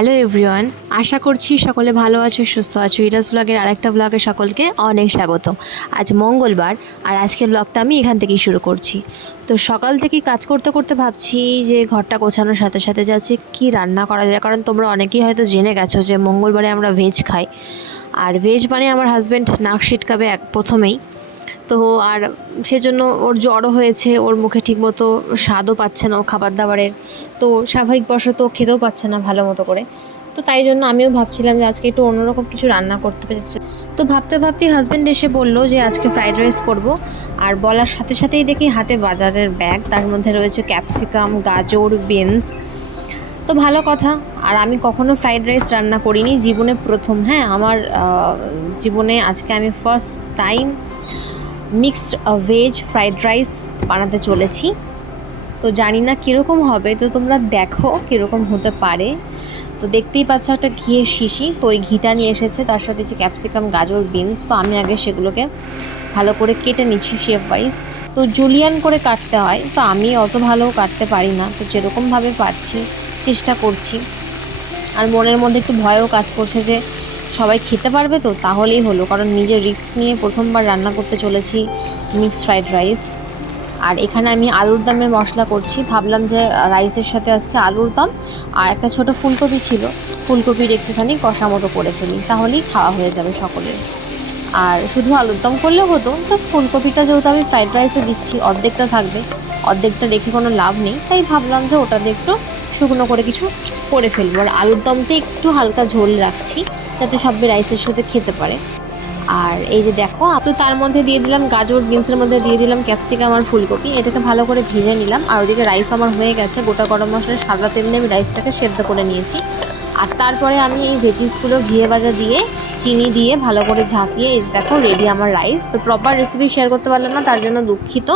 Hello everyone, আশা করছি সকলে ভালো আছো, সুস্থ আছো। ইরাস ব্লগের আরেকটা ব্লগে সকলকে অনেক স্বাগত। আজ মঙ্গলবার আর আজকের ব্লগটা আমি এখান থেকেই শুরু করছি। তো সকাল থেকেই কাজ করতে করতে ভাবছি যে ঘরটা গোছানোর সাথে সাথে যাচ্ছে কি রান্না করা যায়। কারণ তোমরা অনেকেই হয়তো জেনে গেছো যে মঙ্গলবারে আমরা ভেজ খাই। আর ভেজ মানে আমার হাজব্যান্ড নাক সিটকাবে এক প্রথমেই। তো আর সেজন্য ওর জ্বরও হয়েছে, ওর মুখে ঠিকমতো স্বাদও পাচ্ছে না ও খাবার দাবারের তো স্বাভাবিকবশত খেতেও পাচ্ছে না ভালো মতো করে। তো তাই জন্য আমিও ভাবছিলাম যে আজকে একটু অন্যরকম কিছু রান্না করতে পেরেছি। তো ভাবতে ভাবতেই হাজব্যান্ড এসে বলল যে আজকে ফ্রাইড রাইস করব। আর বলার সাথে সাথেই দেখি হাতে বাজারের ব্যাগ তার মধ্যে রয়েছে ক্যাপসিকাম গাজর বিনস তো ভালো কথা, আর আমি কখনো ফ্রাইড রাইস রান্না করিনি, জীবনে প্রথম। হ্যাঁ আমার জীবনে আজকে আমি first time mixed veg fried rice বানাতে চলেছি। তো জানি না কীরকম হবে, তো তোমরা দেখো কীরকম হতে পারে। তো দেখতেই পাচ্ছ একটা ঘিয়ের শিশি, তো ওই ঘিটা নিয়ে এসেছে, তার সাথে যে ক্যাপসিকাম, গাজর, বিনস, তো আমি আগে সেগুলোকে ভালো করে কেটে নিচ্ছি শেপ ওয়াইজ তো জুলিয়ান করে কাটতে হয়, তো আমি অত ভালো কাটতে পারি না, তো যেরকমভাবে পারছি, চেষ্টা করছি। আর মনের মধ্যে একটু ভয়ও কাজ করছে যে সবাই খেতে পারবে তো তাহলেই হলো, কারণ নিজের রিস্ক নিয়ে প্রথমবার রান্না করতে চলেছি মিক্সড ফ্রাইড রাইস আর এখানে আমি আলুর দমের মশলা করছি, ভাবলাম যে রাইসের সাথে আজকে আলুর দম আর একটা ছোট ফুলকপি ছিল, ফুলকপির একটুখানি কষা মতো করে ফেলি, তাহলেই খাওয়া হয়ে যাবে সকলের। আর শুধু আলুর দম করলেও হতো, তো ফুলকপিটা যেহেতু আমি ফ্রাইড রাইসে দিচ্ছি, অর্ধেকটা থাকবে, অর্ধেকটা রেখে কোনো লাভ নেই, তাই ভাবলাম যে ওটা একটু শুকনো করে কিছু করে ফেলব। আর আলুর দমটা একটু হালকা ঝোল রাখছি যাতে সবাই রাইসের সাথে খেতে পারে। আর এই যে দেখো, তো তার মধ্যে দিয়ে দিলাম গাজর, বিনসের মধ্যে দিয়ে দিলাম ক্যাপসিকাম আর ফুলকপি। এটাকে ভালো করে ভেজে নিলাম। আর ওদিকে রাইস আমার হয়ে গেছে, গোটা গরম মশলা সাদা তেল দিয়ে আমি রাইসটাকে সেদ্ধ করে নিয়েছি। আর তারপরে আমি এই ভেজিসগুলো ঘিয়ে ভাজা দিয়ে, চিনি দিয়ে ভালো করে ঝাঁকিয়ে এই দেখো রেডি আমার রাইস তো প্রপার রেসিপি শেয়ার করতে পারলাম না, তার জন্য দুঃখিত।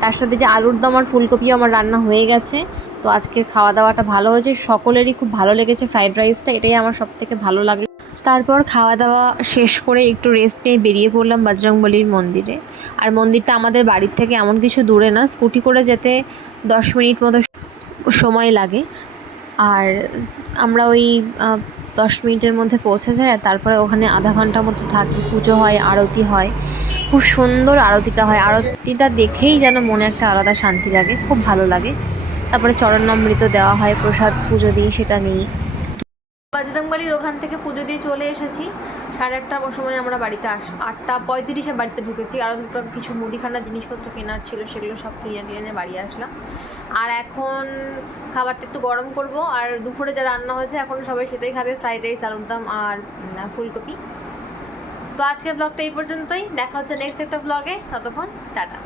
তার সাথে যে আলুর দম আর ফুলকপিও আমার রান্না হয়ে গেছে। তো আজকের খাওয়া দাওয়াটা ভালো হয়েছে, সকলেরই খুব ভালো লেগেছে ফ্রাইড রাইসটা এটাই আমার সব থেকে ভালো লাগল। তারপর খাওয়া দাওয়া শেষ করে একটু রেস্ট নিয়ে বেরিয়ে পড়লাম বজরংবলির মন্দিরে। আর মন্দিরটা আমাদের বাড়ির থেকে এমন কিছু দূরে না, স্কুটি করে যেতে দশ মিনিট মতো সময় লাগে। আর আমরা ওই দশ মিনিটের মধ্যে পৌঁছে যাই তারপরে ওখানে আধা ঘণ্টা মতো থাকি, পুজো হয়, আরতি হয়। খুব সুন্দর আরতিটা হয়। আরতিটা দেখেই যেন মনে একটা আলাদা শান্তি লাগে, খুব ভালো লাগে। তারপরে চরণামৃত দেওয়া হয়, প্রসাদ পুজো দিই, সেটা নিই। বাজরংবালির ওখান থেকে পুজো দিয়ে চলে এসেছি। সাড়ে আটটা সময় আমরা বাড়িতে আস, আটটা পঁয়ত্রিশে বাড়িতে ঢুকেছি। আরও দুটো কিছু মুদিখানার জিনিসপত্র কেনার ছিল, সেগুলো সব কিনে টিনে বাড়ি আসলাম। আর এখন খাবারটা একটু গরম করব। আর দুপুরে যা রান্না হয়েছে, এখন সবাই সেটাই খাবে। ফ্রাইড রাইস, আলুর দম আর ফুলকপি। তো আজকের ব্লগটা এই পর্যন্তই। দেখা হচ্ছে নেক্সট একটা ব্লগে ততক্ষণ, টাটা।